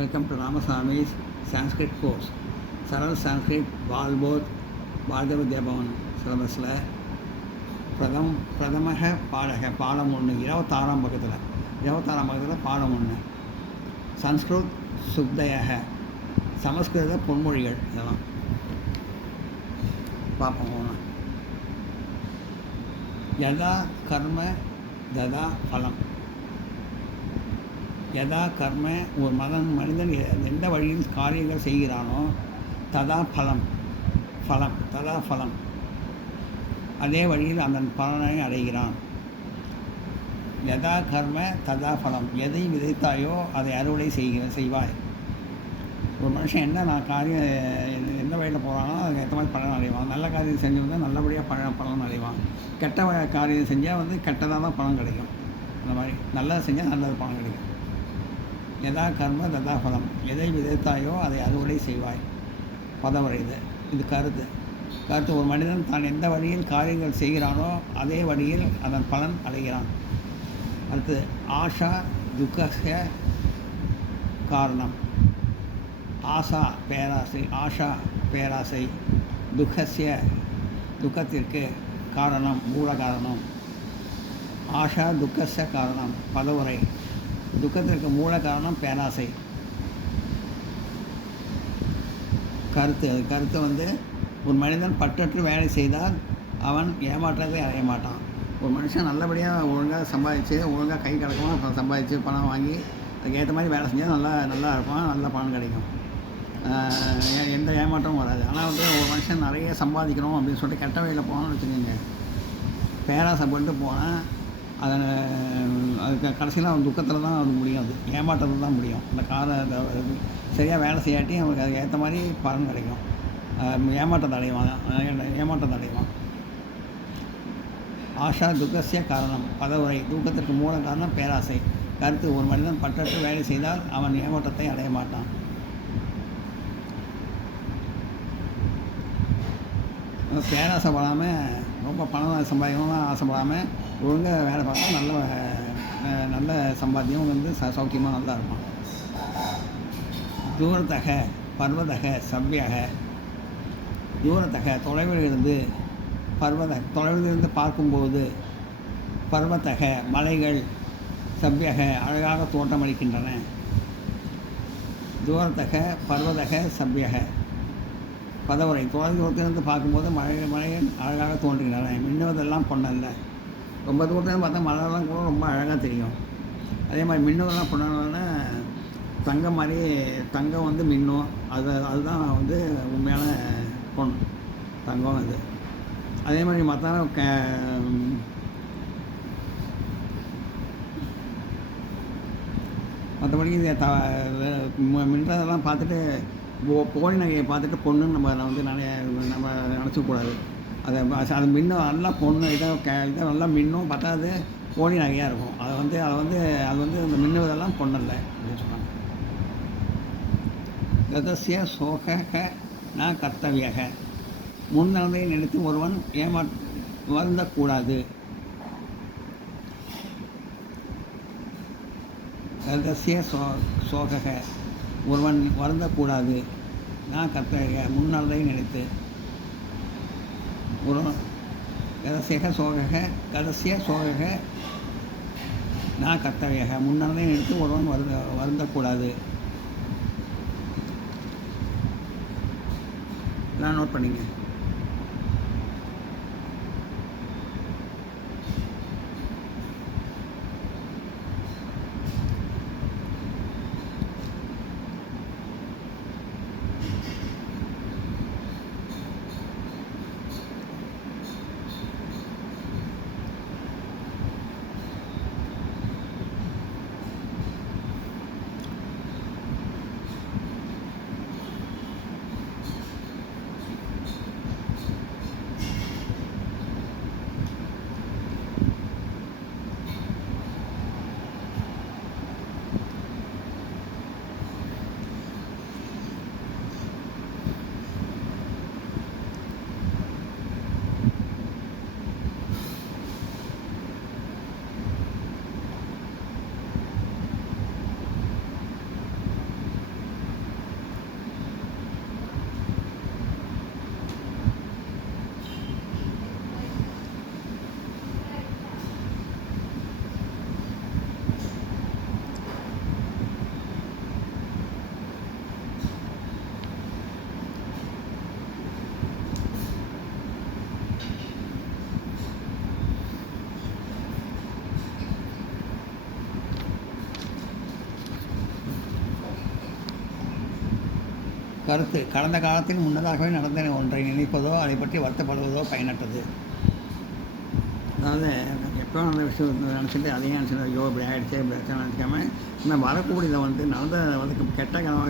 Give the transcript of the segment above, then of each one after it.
Welcome to Ramaswamy's Sanskrit course. சரல் Sanskrit வால்போத் பாரத வித்யா பவன் சிலபஸில் பிரதமக பாடம் 1 26ஆம் பக்கத்தில் பாடம் 1 சன்ஸ்கிருத் சுப்தயக சமஸ்கிருத பொன்மொழிகள் இதெல்லாம் பார்ப்போம். யதா கர்ம ததா பலம். யதா கர்ம ஒரு மனிதன் எந்த வழியில் காரியங்கள் செய்கிறானோ ததா ஃபலம் அதே வழியில் அந்த பலனை அடைகிறான். யதா கர்ம ததா ஃபலம். எதை விதைத்தாயோ அதை அறுவடை செய்வாய். ஒரு மனுஷன் என்ன காரியம் எந்த வழியில் போகிறானோ அதுக்கு ஏற்ற மாதிரி பலன் அடைவான். நல்ல காரியம் செஞ்சிருந்தால் நல்லபடியாக பலன் அடைவான். கெட்ட காரியம் செஞ்சால் கெட்டதாக தான் பலன் கிடைக்கும். அந்த மாதிரி நல்லது செஞ்சால் நல்லது பலன் கிடைக்கும். யதா கர்ம ததா ஃபலம். எதை விதைத்தாயோ அதை அறுவடை செய்வாய். பதவரை இது கருத்து. ஒரு மனிதன் தான் எந்த வழியில் காரியங்கள் செய்கிறானோ அதே வழியில் அதன் பலன் அடைகிறான். அடுத்து ஆஷா துக்கஸ்ய காரணம். பேராசை துக்கத்திற்கு காரணம், மூல காரணம். ஆஷா துக்கஸ்ய காரணம். பதவுரை துக்கத்திற்கு மூல காரணம் பேராசை. கருத்து ஒரு மனிதன் பற்றற்று வேலை செய்தால் அவன் ஏமாற்றத்தை அடைய மாட்டான். ஒரு மனுஷன் நல்லபடியாக ஒழுங்காக சம்பாதிச்சு ஒழுங்காக கை கிடக்கணும், சம்பாதிச்சு பணம் வாங்கி அதுக்கேற்ற மாதிரி வேலை செஞ்சால் நல்லா இருப்பான், நல்ல பணம் கிடைக்கும், எந்த ஏமாற்றமும் வராது. ஆனால் ஒரு மனுஷன் நிறைய சம்பாதிக்கணும் அப்படின்னு சொல்லிட்டு கெட்ட வழியில் போகணும்னு வச்சுக்கோங்க, பேராசை பண்ணிட்டு போனால் அதுக்கு கடைசியில் அவன் துக்கத்தில் தான் அது முடியும், அது ஏமாற்றத்தில் தான் முடியும். அந்த சரியாக வேலை செய்யாட்டி அவனுக்கு அதுக்கு ஏற்ற மாதிரி பலன் கிடைக்கும், ஏமாற்றத்தை அடைவான். ஆஷா துக்கஸ்ய காரணம். பதவுரை தூக்கத்திற்கு மூல காரணம் பேராசை. கருத்து ஒரு மனிதன் பற்றற்று வேலை செய்தால் அவன் ஏமாற்றத்தை அடைய மாட்டான். பேராசைப்படாமல் ரொம்ப பணம் சம்பாதிக்கணும்னு ஆசைப்படாமல் ஒழுங்காக வேலை பார்த்தா நல்ல சம்பாத்தியம் சௌக்கியமாக நல்லா இருப்பான். தூரத்தக பர்வதக சவ்யக. தூரத்தக தொலைவில் இருந்து பார்க்கும்போது பர்வத்தக மலைகள் சவ்யக அழகாக தோற்றமளிக்கின்றன. தூரத்தக பர்வதக சவ்யக. பதவுரை தூரத்திலிருந்து பார்க்கும்போது மலைகள் அழகாக தோன்றுகின்றன. மின்னுவதெல்லாம் பொண்ணல்ல. ரொம்ப தூரத்துலேருந்து பார்த்தா மலையெல்லாம் கூட ரொம்ப அழகாக தெரியும். அதே மாதிரி மின்னுவதெல்லாம் பொண்ணல்னா தங்கம் மின்னும். அதுதான் உண்மையான பொன் தங்கம். அது அதே மாதிரி மற்றபடி மின்றதெல்லாம் பார்த்துட்டு போலி நகையை பார்த்துட்டு பொண்ணுன்னு நம்ம நினச்சக்கூடாது. அது மின்னும் நல்லா பொண்ணு இதை நல்லா மின்னும் பத்தாது போலி நகையாக இருக்கும். அது இந்த மின்னுவதெல்லாம் பொண்ணல்ல அப்படின்னு சொன்னாங்க. கதசிய சோக ந கர்த்தவியக. முன்னதை நினைத்து ஒருவன் வருந்தக்கூடாது. கதசிய சோக ஒருவன் வருந்தக்கூடாது. நான் கர்த்தவிய முன்னதை நினைத்து ஒரு கதசிய சோக நான் கர்த்தவியக முன்னதை நினைத்து ஒருவன் வருந்தக்கூடாது. நான் நோட் பண்ணிங்க. கருத்து கடந்த காலத்தில் முன்னதாகவே நடந்த ஒன்றை நினைப்பதோ அதை பற்றி வருத்தப்படுவதோ பயனற்றது. அதாவது எப்போ அந்த விஷயம் நினச்சிட்டு அதையும் நினச்சிட்டு ஐயோ இப்படி ஆகிடுச்சு இப்படி ஆச்சு நினச்சிக்காம இன்னும் வரக்கூடியதை வந்து நடந்த வந்து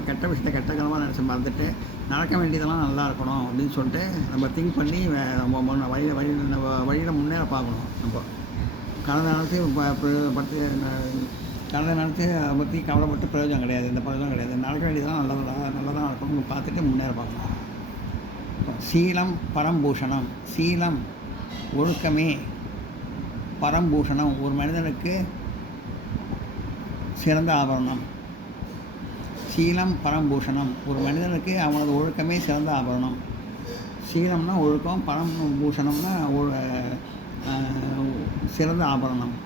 கெட்ட விஷயத்தை கெட்ட கனவாக நினச்சி மறந்துட்டு நடக்க வேண்டியதெல்லாம் நல்லா இருக்கணும் அப்படின்னு சொல்லிட்டு நம்ம திங்க் பண்ணி நம்ம வழியில் முன்னேற பார்க்கணும். நம்ம கடந்த காலத்தையும் பற்றி கடந்த காலத்தை பற்றி கவலைப்பட்டு பிரயோஜனம் கிடையாது, இந்த பிரயோஜனம் கிடையாது. நடக்க வேண்டியதெல்லாம் நல்லதாக இருக்கணும்னு பார்த்துட்டு முன்னேற பார்க்கணும். சீலம் பரம்பூஷணம். சீலம் ஒழுக்கமே பரம்பூஷணம், ஒரு மனிதனுக்கு சிறந்த ஆபரணம். சீலம் பரம்பூஷணம், ஒரு மனிதனுக்கு அவனது ஒழுக்கமே சிறந்த ஆபரணம். சீலம்னா ஒழுக்கம், பரம்பூஷணம்னா சிறந்த ஆபரணம்.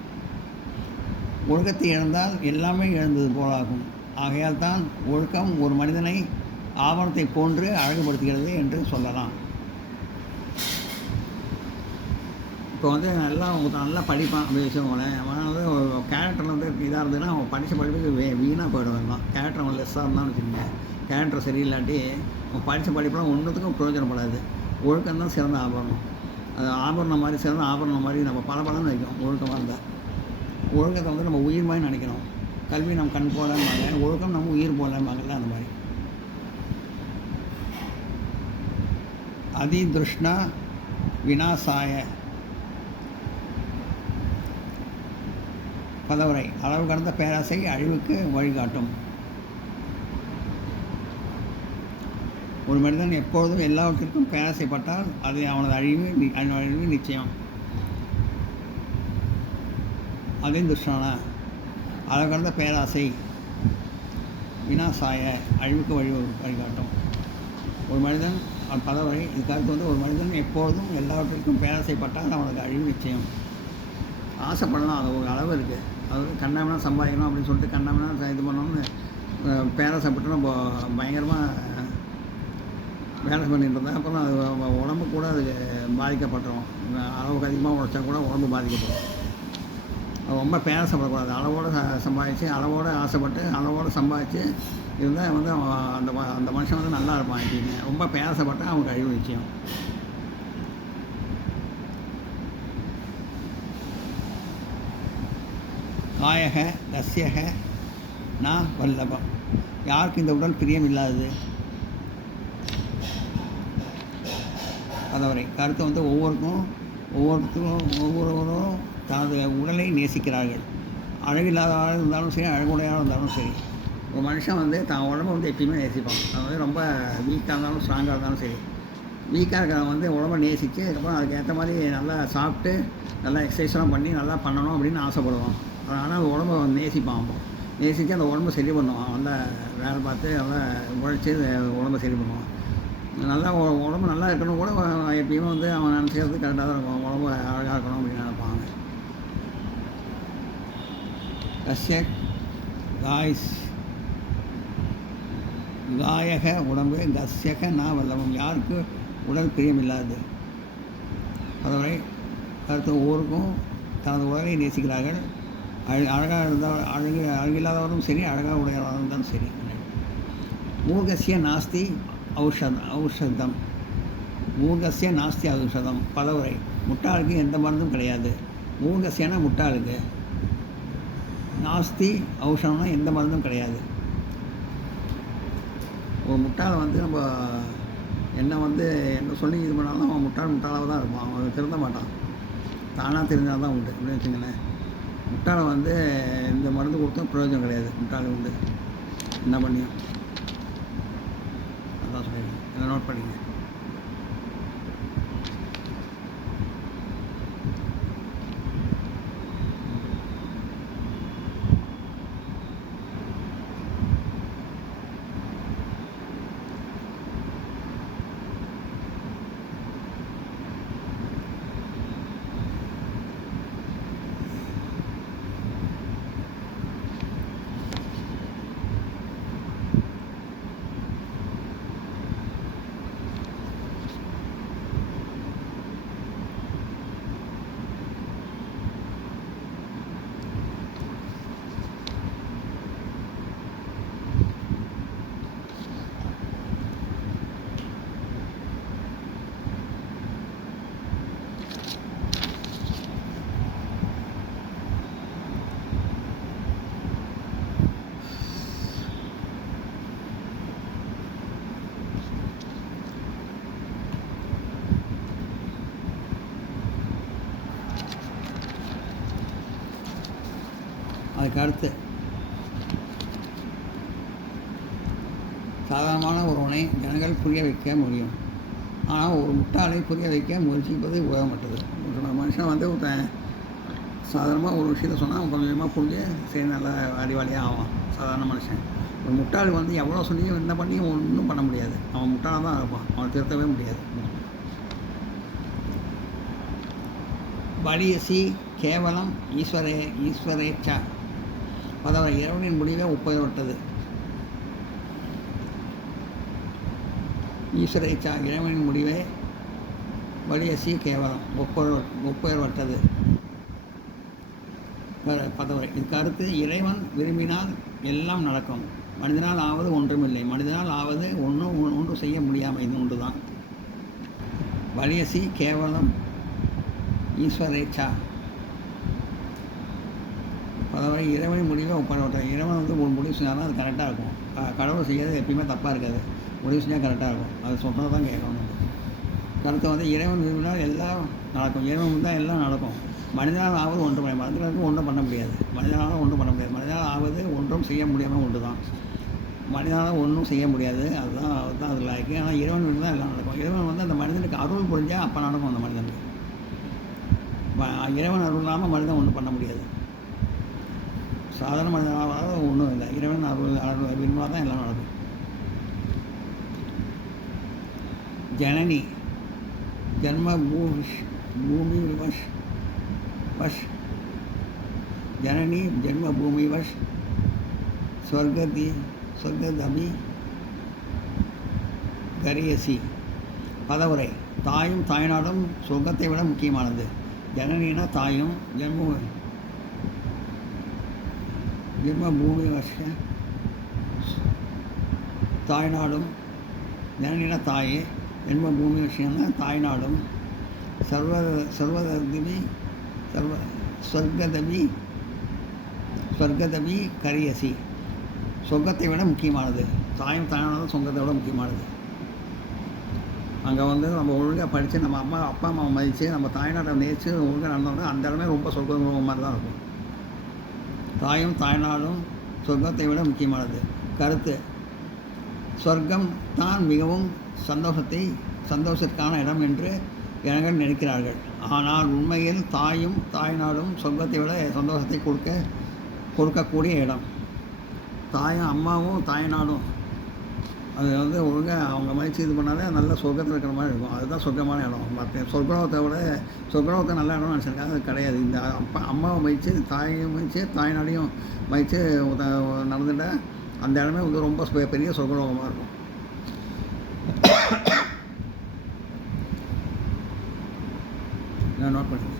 ஒழுக்கத்தை இழந்தால் எல்லாமே இழந்தது போலாகும். ஆகையால் தான் ஒழுக்கம் ஒரு மனிதனை ஆபரணத்தை போன்று அழகுபடுத்துகிறது என்று சொல்லலாம். இப்போ வந்து நல்லா படிப்பான் அப்படி வச்சுக்கோங்களேன். அவன் வந்து கேரக்டர் வந்து இதாக இருந்ததுன்னா அவன் படித்த படிப்புக்கு வீணாக போயிடுவான் தான். கேரக்டர் அவன் லெஸ்ஸாக இருந்தான்னு வச்சுக்கோங்க, கேரக்டர் சரியில்லாட்டி அவன் படித்த படிப்புலாம் ஒன்றுத்துக்கும் பிரயோஜனப்படாது. ஒழுக்கம் தான் சிறந்த ஆபரணம். அது ஆபரணம் மாதிரி சிறந்த ஆபரணம் மாதிரி நம்ம பலன்னு வைக்கணும். ஒழுக்கமாக இருந்தால் ஒழுக்கத்தை வந்து நம்ம உயிர் மாதிரி நினைக்கணும். கல்வி நம்ம கண் போலம்பாங்க, ஒழுக்கம் நம்ம உயிர் போலம்பாங்கல்ல, அந்த மாதிரி. அதிதுஷ்ணா விநாசாய. பதவுரை. அளவு கடந்த பேராசை அழிவுக்கு வழிகாட்டும். ஒரு மனிதன் எப்பொழுதும் எல்லாவற்றிற்கும் பேராசைப்பட்டால் அது அவனது அழிவு நிச்சயம். அதே துஷ்டான அளவு கடந்த பேராசை வினாசாய அழிவுக்கு வழிகாட்டும். ஒரு மனிதன் பதவுரை. இது கருத்து வந்து ஒரு மனிதன் எப்பொழுதும் எல்லாவற்றிற்கும் பேராசைப்பட்டால் அவனுக்கு அழிவு நிச்சயம். ஆசைப்படலாம், அது ஒரு அளவு இருக்குது. அது கண்ணாமனா சம்பாதிக்கணும் அப்படின்னு சொல்லிட்டு கண்ணாமனா இது பண்ணோம்னு பேராசைப்பட்டு நம்ம பயங்கரமாக வேலை பண்ணிட்டு இருந்தால் அப்புறம் அது உடம்பு கூட அது பாதிக்கப்பட்டுரும். அளவுக்கு அதிகமாக உழைச்சா கூட உடம்பு பாதிக்கப்படும். அது ரொம்ப பேராசைப்படக்கூடாது. அளவோடு சம்பாதிச்சு அளவோடு ஆசைப்பட்டு அளவோடு சம்பாதிச்சு இருந்தால் வந்து அந்த மனுஷன் வந்து நல்லா இருப்பான். எப்படின்னு ரொம்ப பேராசைப்பட்டால் அவனுக்கு அழிவு நிச்சயம். காயக தஸ்யக ந வல்லபம். யாருக்கு இந்த உடல் பிரியம் இல்லாதது. அதவரை கருத்து வந்து ஒவ்வொருவரும் தனது உடலை நேசிக்கிறார்கள். அழகில்லாதவராக இருந்தாலும் சரி, அழகுடையாக இருந்தாலும் சரி. ஒரு மனுஷன் வந்து தான் உடம்பை வந்து எப்பயுமே நேசிப்பான். அது வந்து ரொம்ப வீக்காக இருந்தாலும் ஸ்ட்ராங்காக இருந்தாலும் சரி. வீக்காக இருக்கிறவங்க வந்து உடம்பை நேசித்து அதுக்கப்புறம் அதுக்கேற்ற மாதிரி நல்லா சாப்பிட்டு நல்லா எக்ஸசைஸ்லாம் பண்ணி நல்லா பண்ணணும் அப்படின்னு ஆசைப்படுவான். ஆனால் உடம்பை நேசிப்பான். நேசித்து அந்த உடம்பை சரி பண்ணுவான். நல்லா வேலை பார்த்து நல்லா உழைச்சி உடம்பை சரி பண்ணுவான். நல்லா உடம்பு நல்லா இருக்கணும் கூட எப்பயுமே வந்து அவன் நினச்சிக்கிறது கரெக்டாக தான் இருக்கும். உடம்பு அழகாக இருக்கணும் அப்படின்னு நினைப்பாங்க. காயக உடம்பு கஸ்யக ந வல்லபம். யாருக்கு உடல் பிரியமில்லாது. அதுவரை கருத்து ஒவ்வொருக்கும் தனது உடலை நேசிக்கிறார்கள். அழகாக இருந்தால் அழகில்லாதவரும் சரி, அழகாக உடையவராக இருந்தாலும் சரி. மூர்கசிய நாஸ்தி ஔஷதம். மூர்கசிய நாஸ்தி ஔஷதம். பதவுரை. முட்டாளுக்கு எந்த மருந்தும் கிடையாது. மூர்கசியனா முட்டாளுக்கு, நாஸ்தி ஔஷதம்னா எந்த மருந்தும் கிடையாது. ஒரு முட்டாளை வந்து நம்ம என்ன சொல்லி இது பண்ணாலும் அவன் முட்டாளாக தான் இருப்பான். அவன் திருந்த மாட்டான். தானாக தெரிஞ்சால் தான் உண்டு அப்படின்னு வச்சுங்களேன். முட்டாளை வந்து இந்த மருந்து கொடுத்தா பிரயோஜனம் கிடையாது. முட்டாளை வந்து என்ன பண்ணியும் அதான் சொல்லிடுங்க. என்ன நோட் பண்ணிங்க. கருத்து சாதாரணமான ஒருவனை ஜனங்கள் புரிய வைக்க முடியும். ஆனால் ஒரு முட்டாளை புரிய வைக்க முயற்சிப்பது உபயோகமற்றது. ஒரு மனுஷன் வந்து சாதாரணமாக ஒரு விஷயத்த சொன்னால் அவன் கொஞ்சம் கொஞ்சமாக புரிஞ்சு சரி நல்லா அறிவாளியாக ஆவான் சாதாரண மனுஷன். ஒரு முட்டாள் வந்து எவ்வளோ சொல்லியும் என்ன பண்ணியும் ஒன்றும் பண்ண முடியாது. அவன் முட்டாளாக தான் இருப்பான், அவன் திருத்தவே முடியாது. வலியசி கேவலம் ஈஸ்வரேச்சா அதாவது இறைவனின் முடிவே ஒப்புயர்வட்டது. ஈஸ்வரேச்சா இறைவனின் முடிவே வலியசி கேவலம் ஒப்புயர்வட்டது. பதவரை இது கருத்து இறைவன் விரும்பினால் எல்லாம் நடக்கும். மனிதனால் ஆவது ஒன்றுமில்லை. மனிதனால் ஆவது ஒன்றும் செய்ய முடியாமல் இது ஒன்று தான். வலியசி கேவலம் ஈஸ்வரேச்சா பதவரை இறைவனின் முடிவை ஒப்படைவட்டது. இறைவன் வந்து ஒரு முடிவு செஞ்சாலும் அது கரெக்டாக இருக்கும். கடவுள் செய்யறது எப்பயுமே தப்பாக இருக்காது. முடிவு செஞ்சால் கரெக்டாக இருக்கும். அது சொன்னது தான் கேட்கணும். கருத்தை வந்து இறைவன் விரும்பினால் எல்லாம் நடக்கும். இறைவன் தான் எல்லாம் நடக்கும். மனிதனால் ஆவது ஒன்றும் மனிதனுக்கு ஒன்றும் பண்ண முடியாது. மனிதனால் ஒன்றும் பண்ண முடியாது. மனிதனால் ஆவது ஒன்றும் செய்ய முடியாமல் ஒன்று தான். மனிதனால் ஒன்றும் செய்ய முடியாது. அதுதான் அதில் இருக்குது. ஆனால் இறைவன் விரும்பி தான் எல்லாம் நடக்கும். இறைவன் வந்து அந்த மனிதனுக்கு அருள் புரிஞ்சால் அப்போ நடக்கும். அந்த மனிதனுக்கு இறைவன் அருள் இல்லாமல் மனிதன் ஒன்றும் பண்ண முடியாது. சாதாரண மனிதனால ஒன்றும் இல்லை. இறைவன் அருள் விரும்பினா தான் எல்லாம் நடக்கும். ஜனனி ஜன்ம பூமி வஷ் ஜனனி ஜென்ம பூமி வஷ் சொர்க்கதபி கரியசி பதவுரை தாயும் தாய்நாடும் சொர்க்கத்தை விட முக்கியமானது. ஜனனினா தாயும் ஜென்ம பூமி வஷ தாய்நாடும் ஜனனினா தாயே ஜென்ம பூமி விஷயம்னா தாய்நாடும் சொர்க்கதபி கரியசி சொர்க்கத்தை விட முக்கியமானது. தாயும் தாய்நாடும் சொர்க்கத்தை விட முக்கியமானது. அங்கே வந்து நம்ம ஒழுங்காக படித்து நம்ம அப்பா அம்மாவை மதித்து நம்ம தாய்நாட்டை நேசித்து ஒழுங்காக நடந்தோம்னா அந்த இடமே ரொம்ப சொர்க்கம் மாதிரி தான் இருக்கும். தாயும் தாய்நாடும் சொர்க்கத்தை விட முக்கியமானது. கருத்து சொர்க்கம் தான் மிகவும் சந்தோஷத்திற்கான இடம் என்று ஜனங்கள் நினைக்கிறார்கள். ஆனால் உண்மையில் தாயும் தாய்நாடும் சொர்க்கத்தை விட சந்தோஷத்தை கொடுக்கக்கூடிய இடம். தாயும் அம்மாவும் தாய்நாடும் அது வந்து ஒழுங்காக அவங்க மதித்து இது பண்ணாலே நல்ல சொர்க்கத்தில் இருக்கிற மாதிரி இருக்கும். அதுதான் சொர்க்கமான இடம். மற்ற சொர்க்கத்தை நல்ல இடம்னு நினச்சிருக்காங்க. அது கிடையாது. இந்த அம்மாவை மதித்து தாயையும் மதித்து தாய்நாடையும் மதித்து நடந்துட்ட அந்த இடமே வந்து ரொம்ப பெரிய சொர்க்கலோகமாக இருக்கும். நான் நோட் பண்ணிக்கிறேன்.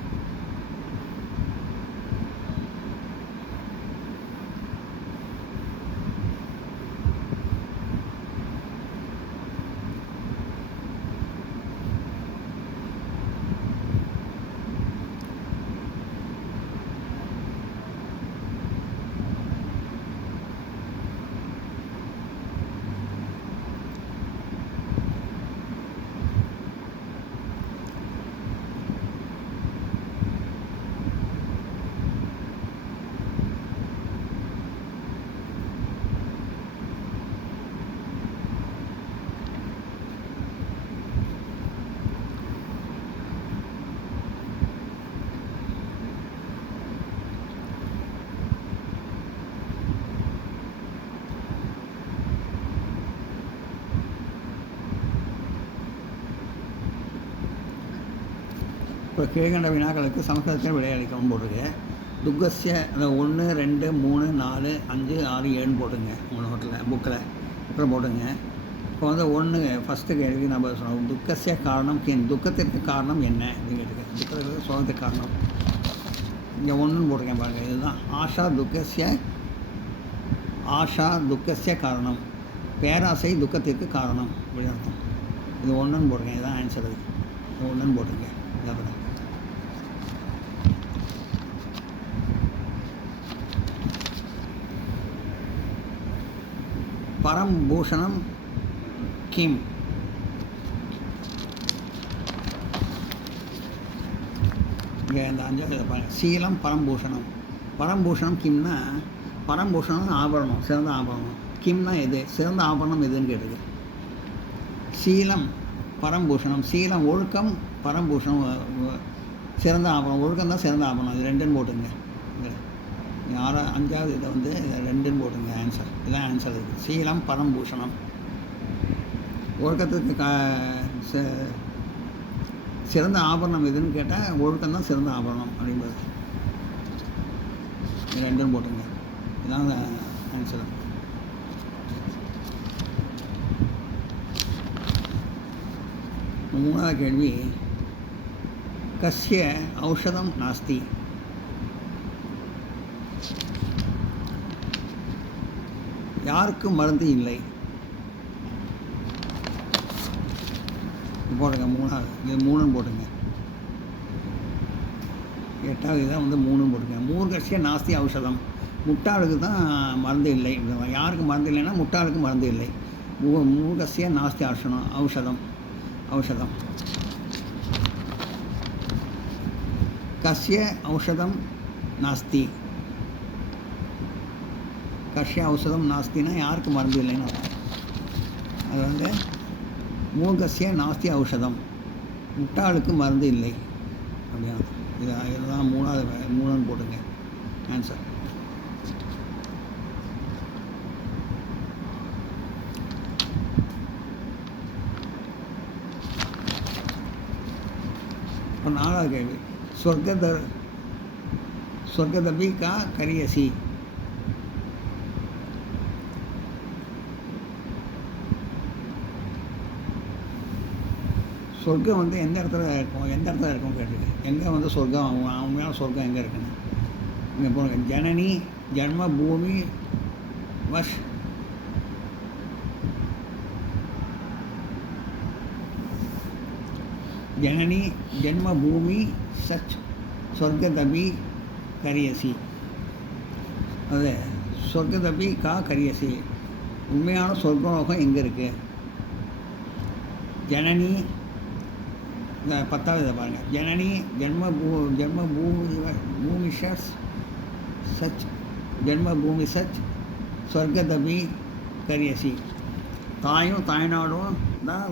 இப்போ கீழ்கண்ட வினாக்களுக்கு சமஸ்கிருதத்தில் விடையளிக்கவும் போட்டிருக்கு. துக்கஸ்ய அந்த 1 2 3 4 5 6 7 போட்டுங்க. உங்கள் நோட்டில் புக்கில் போட்டுங்க. இப்போ வந்து ஃபஸ்ட்டு கேள்வி நம்ம சொன்னோம். துக்கஸ்ய காரணம் துக்கத்திற்கு காரணம் என்ன அப்படின்னு கேட்டுருக்கேன். துக்கத்திற்கு சோகத்துக்கு காரணம் இங்கே 1ன்னு போட்டிருக்கேன் பாருங்கள். இதுதான் ஆஷா துக்கஸ்ய காரணம். பேராசை துக்கத்திற்கு காரணம் அப்படின்னு அர்த்தம். இது 1ன்னு போட்டிருக்கேன். இதுதான் ஆன்சர். இது 1ன்னு போட்டிருக்கேன். இதை பரம்பூஷணம் கிம் இங்கே இந்த 5 சீலம் பரம்பூஷணம் பரம்பூஷணம் கிம்னா, பரம்பூஷணம் ஆபரணம், சிறந்த ஆபரணம். கிம்னா எது, சிறந்த ஆபரணம் எதுன்னு கேட்டிருக்கு. சீலம் பரம்பூஷணம், சீலம் ஒழுக்கம், பரம்பூஷணம் சிறந்த ஆபரணம். ஒழுக்கம் தான் சிறந்த ஆபரணம். இது ரெண்டுன்னு போட்டுங்க. அஞ்சாவது இதை வந்து ரெண்டுன்னு போட்டுங்க ஆன்சர். இதுதான் ஆன்சர் இருக்குது. சீலம் பரம்பூஷணம். ஒழுக்கத்துக்கு சிறந்த ஆபரணம் எதுன்னு கேட்டால் ஒழுக்கம் தான் சிறந்த ஆபரணம் அப்படின்றது. இது ரெண்டுன்னு போட்டுங்க. இதுதான் ஆன்சர். மூணாவது கேள்வி, கஸ்ய ஔஷதம் நாஸ்தி. யாருக்கும் மருந்து இல்லை. போடுங்க மூணாவது. இது மூணுன்னு போட்டுங்க. எட்டாவது இதான் வந்து மூணுன்னு போட்டுங்க. மூர்கஸ்ய நாஸ்தி ஔஷதம். முட்டாளுக்கு தான் மருந்து இல்லை. யாருக்கு மருந்து இல்லைன்னா முட்டாளுக்கு மருந்து இல்லை. மூர்கஸ்ய நாஸ்தி ஔஷதம். ஔஷதம். கஸ்ய ஔஷதம் நாஸ்தி. கஸ்ய ஔஷதம் நாஸ்தினா யாருக்கு மருந்து இல்லைன்னு அது வந்து மூர்கஸ்ய நாஸ்தி ஔஷதம். முட்டாளுக்கு மருந்து இல்லை அப்படியா. இதுதான் மூணுன்னு போட்டுங்க ஆன்சர். இப்போ நாலாவது கேள்வி, சொர்க்கதபி கா கரியசி. சொர்க்கம் வந்து எந்த இடத்துல இருக்கும், எந்த இடத்துல இருக்கும் கேட்டிருக்கு. எங்கே வந்து சொர்க்கம், உண்மையான சொர்க்கம் எங்கே இருக்குன்னு இங்கே போடுங்க. ஜனனி ஜன்ம பூமி வஷ். ஜனனி ஜென்ம பூமி சச் சொர்க்கதபி கரியசி. அது சொர்க்கதபி கா கரியசி. உண்மையான சொர்க்கலோகம் எங்கே இருக்குது? ஜனனி, இந்த 10வது இதை பாருங்கள். Janani Janma Bhoomi such Janma Bhoomi such சொர்க்கதபி கரியசி. தாயும் தாய்நாடும் தான்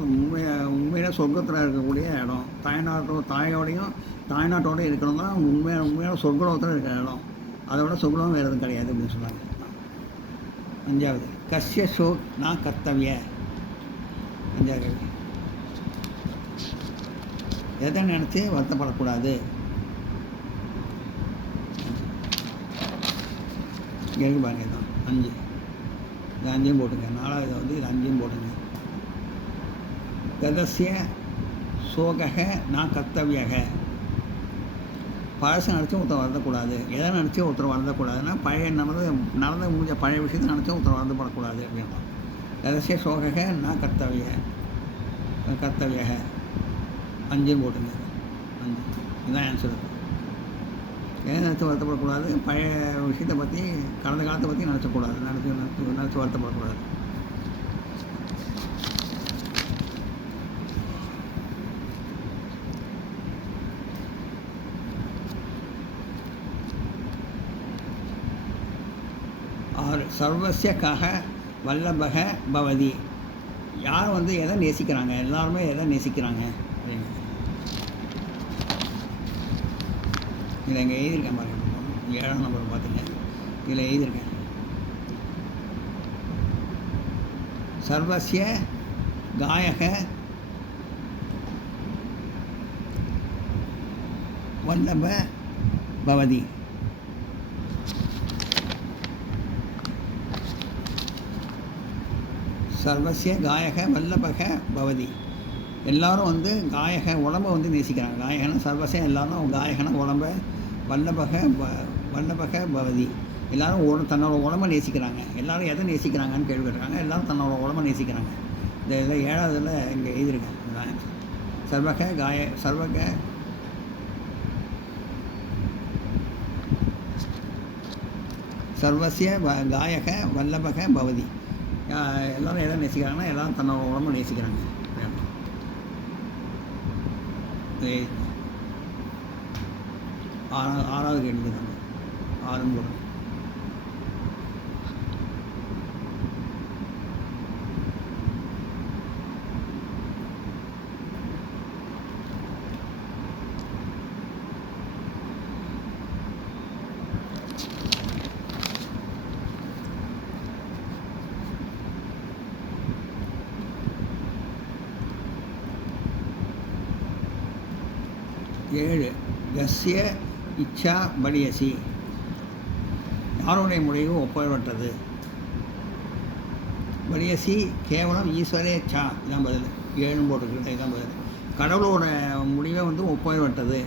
உண்மையில சொர்க்கத்தில் இருக்கக்கூடிய இடம். தாயோடையும் தாய்நாட்டோடையும் இருக்கணும் தான் உண்மையான சொர்க்கலோகத்தில் இருக்கிற இடம். அதை விட சொர்க்கலோகம் வேறு எதுவும் கிடையாது அப்படின்னு சொன்னாங்க. 5வது, கஸ்ய சோக் நான் கர்த்தவிய. 5வது, எதை நினச்சி வருத்தப்படக்கூடாது. இங்கே பாருங்க, இதுதான் 5. இது 5 போட்டுங்க. 4வது வந்து இது 5 போட்டுங்க. கதசிய சோகக நான் கர்த்தவியக. பழசை நினச்சி ஒருத்தர் வருத்தக்கூடாது. எதை நினச்சி ஒருத்தர் வருத்தக்கூடாதுன்னா பழைய நடந்து முடிஞ்ச பழைய விஷயத்தை நினச்சி ஒருத்தர் வருத்தப்படக்கூடாது அப்படின்னா. கதசிய சோகக நான் கர்த்தவியக 5 போட்டுங்க. 5 இதுதான் ஆன்சர். எதை நினச்சி வருத்தப்படக்கூடாது, பழைய விஷயத்தை பற்றி கடந்த காலத்தை பற்றி நினச்சக்கூடாது, நினச்சி வருத்தப்படக்கூடாது. சர்வசிய கக வல்லபக பவதி. யார் வந்து எதை நேசிக்கிறாங்க, எல்லாருமே எதை நேசிக்கிறாங்க அப்படின்னு இதில் இங்கே எழுதியிருக்கேன் பாருங்க. 7ஆம் நம்பர் பார்த்துங்க. இதில் எழுதியிருக்கேன். சர்வசிய காயக வல்லப பவதி. சர்வசிய காயக வல்லபக பவதி. எல்லோரும் வந்து காயக உடம்பை வந்து நேசிக்கிறாங்க. காயகன சர்வசியம் எல்லோரும் காயகன உடம்பை வல்லபக பவதி. எல்லோரும் தன்னோட உடம்பை நேசிக்கிறாங்க. எல்லோரும் எதை நேசிக்கிறாங்கன்னு கேள்வி கேட்குறாங்க. எல்லோரும் தன்னோட உடம்பை நேசிக்கிறாங்க. இந்த இதில் 7வதுல இங்கே எழுதியிருக்கேன். சர்வசிய காயக வல்லபக பவதி. எல்லோரும் எதை நேசிக்கிறாங்கன்னா எல்லோரும் தன்னோட உடம்பை நேசிக்கிறாங்க. 6வது கேள்வி தான். 6 போடுங்க. ஏழு யஸ்ய இச்சா பலியசி, யாருடைய முடிவு ஒப்புரவற்றது. பலியசி கேவலம் ஈஸ்வரேச்சா, இதான் பதில். 7 போட்டுக்கிட்ட இதான் பதில். கடவுளோட முடிவை வந்து ஒப்புரவற்றது.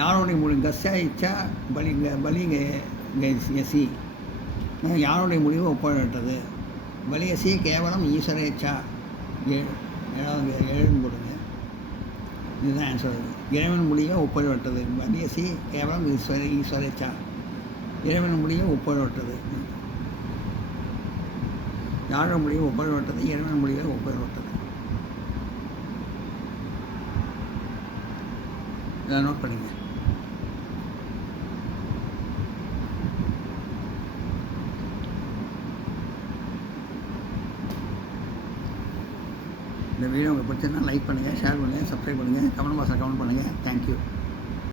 யாருடைய முடிவு கஸ்யா இச்சா பலி பலி யசி, யாருடைய முடிவு ஒப்புரவற்றது. பலியசி கேவலம் ஈஸ்வரேச்சா 7 போடுங்க. இதுதான் ஆன்சர். இறைவன் முடிவை ஒப்புரவற்றது. பலியசி கேவலம் ஈஸ்வரேச்சா, இறைவன் முடிவை ஒப்புரவற்றது. யாரோட முடிவை ஒப்புரவற்றது, இறைவன் முடிவை ஒப்புரவற்றது. இதை நோட் பண்ணிங்க. இந்த வீடியோ உங்களுக்கு பிடிச்சிருந்தா லைக் பண்ணுங்கள், ஷேர் பண்ணுங்கள், சப்ஸ்கிரைப் பண்ணுங்கள், கமெண்ட் பாக்ஸில் கமெண்ட் பண்ணுங்கள். தேங்க்யூ.